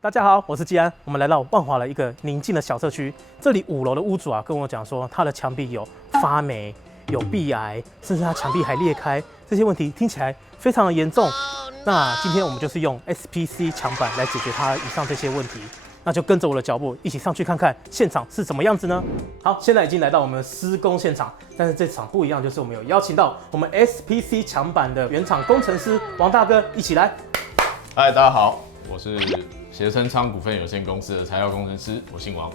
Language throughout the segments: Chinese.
大家好，我是季安。我们来到万华的一个宁静的小社区，这里5楼的屋主跟我讲说，他的墙壁有发霉、有壁癌，甚至他墙壁还裂开，这些问题听起来非常的严重。那今天我们就是用 SPC 墙板来解决他以上这些问题。那就跟着我的脚步一起上去看看现场是怎么样子呢？好，现在已经来到我们的施工现场，但是这场不一样，就是我们有邀请到我们 SPC 墙板的原厂工程师王大哥一起来。嗨，大家好，我是协成昌股份有限公司的材料工程师，我姓王。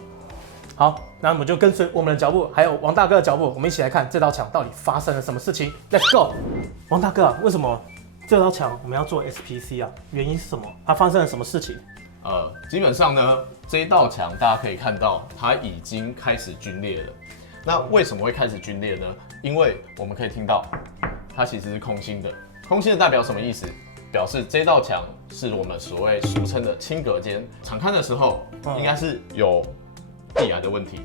好，那我们就跟随我们的脚步，还有王大哥的脚步，我们一起来看这道墙到底发生了什么事情。Let's go！ 王大哥，为什么这道墙我们要做 SPC 啊？原因是什么？它发生了什么事情？基本上呢，这一道墙大家可以看到，它已经开始皲裂了。那为什么会开始皲裂呢？因为我们可以听到，它其实是空心的。空心的代表什么意思？表示这道墙是我们所谓俗称的轻隔间。常看的时候，应该是有壁癌的问题，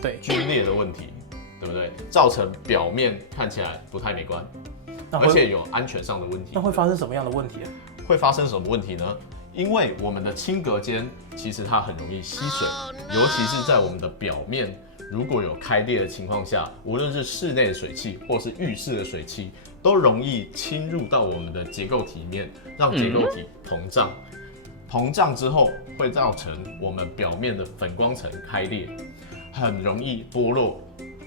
对，皲裂的问题，对不对？造成表面看起来不太美观，而且有安全上的问题。那会发生什么样的问题？会发生什么问题呢？因为我们的轻隔间其实它很容易吸水，尤其是在我们的表面如果有开裂的情况下，无论是室内的水汽或是浴室的水汽，都容易侵入到我们的结构体里面，让结构体膨胀。膨胀之后会造成我们表面的粉光层开裂，很容易剥落，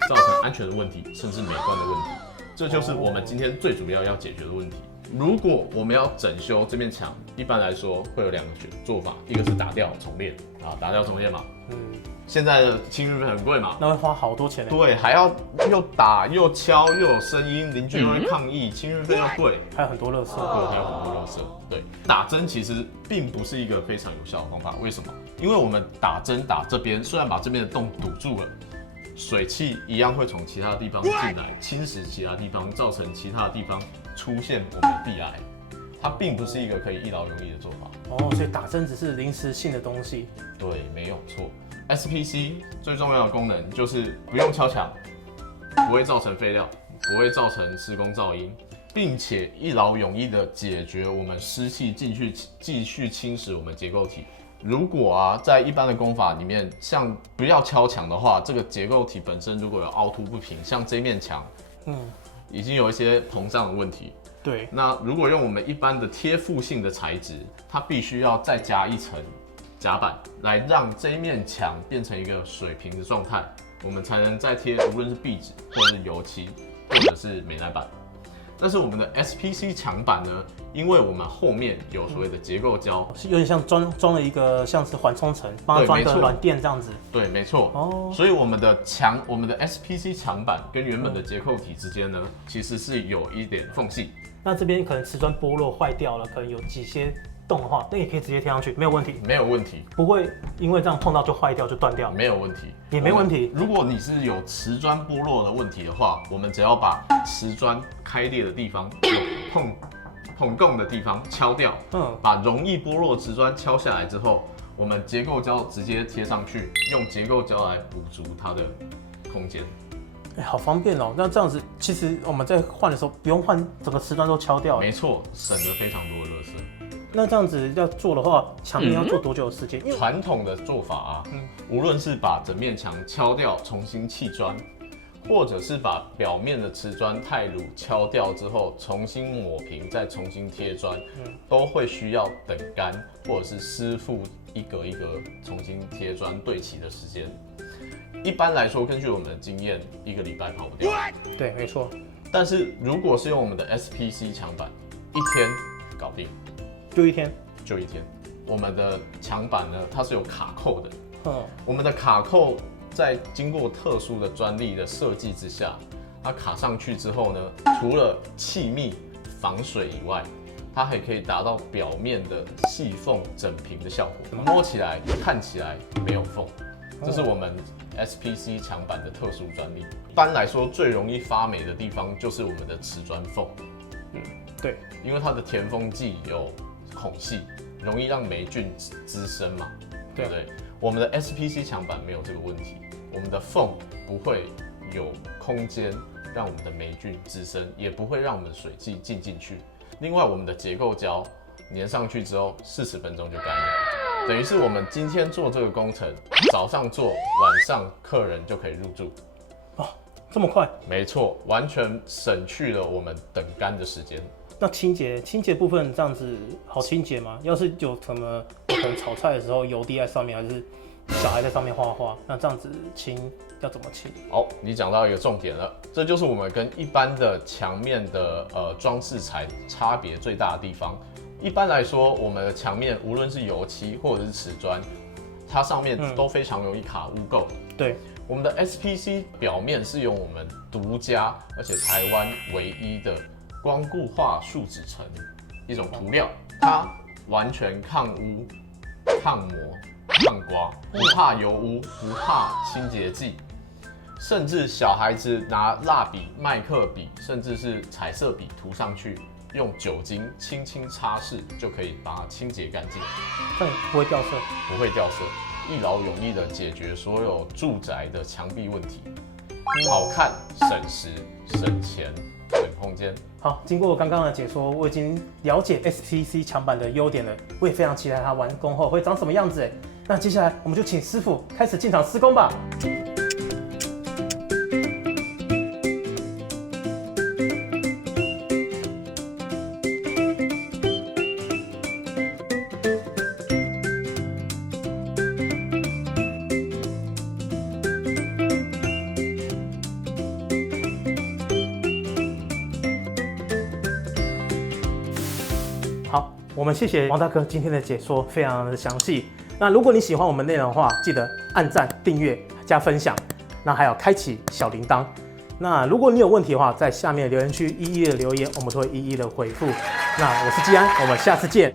造成安全的问题，甚至美观的问题。这就是我们今天最主要解决的问题。如果我们要整修这面墙，一般来说会有2个做法，一个是打掉重练啊，打掉重练嘛。现在的侵入费很贵嘛，那会花好多钱。对，还要又打又敲又有声音，邻居又会抗议，侵入费又贵，还有很多垃圾。对，还有很多垃圾。对，打针其实并不是一个非常有效的方法，为什么？因为我们打针打这边，虽然把这边的洞堵住了，水汽一样会从其他地方进来，侵蚀其他地方，造成其他地方出现我们的壁癌。它并不是一个可以一劳永逸的做法。所以打针只是临时性的东西。对，没有错。SPC 最重要的功能就是不用敲墙，不会造成废料，不会造成施工噪音，并且一劳永逸的解决我们湿气进去继续侵蚀我们结构体。如果在一般的工法里面，像不要敲墙的话，这个结构体本身如果有凹凸不平，像这面墙，已经有一些膨胀的问题。对，那如果用我们一般的贴附性的材质，它必须要再加一层夹板，来让这一面墙变成一个水平的状态，我们才能再贴无论是壁纸或者是油漆或者是美耐板。但是我们的 SPC 墙板呢，因为我们后面有所谓的结构胶，有点像装了一个像是缓冲层，帮它装一个软垫这样子。对，没错。所以我们的SPC 墙板跟原本的结构体之间呢，其实是有一点缝隙。那这边可能瓷砖剥落坏掉了，可能有几些洞的话，那也可以直接贴上去，没有问题。没有问题，不会因为这样碰到就坏掉就断掉。没有问题，也没问题。如果你是有瓷砖剥落的问题的话，我们只要把瓷砖开裂的地方有碰供的地方敲掉，把容易剥落瓷砖敲下来之后，我们结构胶直接贴上去，用结构胶来补足它的空间。好方便哦！那这样子，其实我们在换的时候不用换整个瓷砖都敲掉。没错，省了非常多的垃圾。那这样子要做的话，墙面要做多久的时间？传统的做法无论是把整面墙敲掉重新砌砖，或者是把表面的瓷砖钛卤敲掉之后重新抹平再重新贴砖，都会需要等干或者是师傅一格一格重新贴砖对齐的时间。一般来说，根据我们的经验，1个礼拜跑不掉。对，没错。但是如果是用我们的 SPC 墙板，1天搞定。就1天。就1天。我们的墙板呢，它是有卡扣的。我们的卡扣在经过特殊的专利的设计之下，它卡上去之后呢，除了气密防水以外，它还可以达到表面的细缝整平的效果，摸起来看起来没有缝。这是我们 SPC 墙板的特殊专利。一般来说，最容易发霉的地方就是我们的瓷砖缝。对，因为它的填缝剂有孔隙，容易让霉菌滋生嘛，对不对？我们的 SPC 墙板没有这个问题，我们的缝不会有空间让我们的霉菌滋生，也不会让我们的水汽进去。另外，我们的结构胶粘上去之后，40分钟就干了。等于是我们今天做这个工程，早上做，晚上客人就可以入住。哦，这么快？没错，完全省去了我们等干的时间。那清洁部分这样子好清洁吗？要是有什么可能炒菜的时候油滴在上面，还是小孩在上面画画，那这样子清要怎么清？好，你讲到一个重点了，这就是我们跟一般的墙面的装饰材差别最大的地方。一般来说，我们的墙面无论是油漆或者是瓷砖，它上面都非常容易卡污垢。对，我们的 SPC 表面是用我们独家而且台湾唯一的光固化树脂层一种涂料，它完全抗污、抗磨、抗刮，不怕油污，不怕清洁剂，甚至小孩子拿蜡笔、麦克笔，甚至是彩色笔涂上去，用酒精轻轻擦拭就可以把它清洁干净，这样不会掉色。不会掉色，一劳永逸的解决所有住宅的墙壁问题，好看、省时、省钱、省空间。好，经过刚刚的解说，我已经了解 SPC 墙板的优点了，我也非常期待它完工后会长什么样子。那接下来我们就请师傅开始进场施工吧。好，我们谢谢王大哥今天的解说，非常的详细。那如果你喜欢我们内容的话，记得按赞、订阅、加分享，那还有开启小铃铛。那如果你有问题的话，在下面留言区一一的留言，我们都会一一的回复。那我是基安，我们下次见。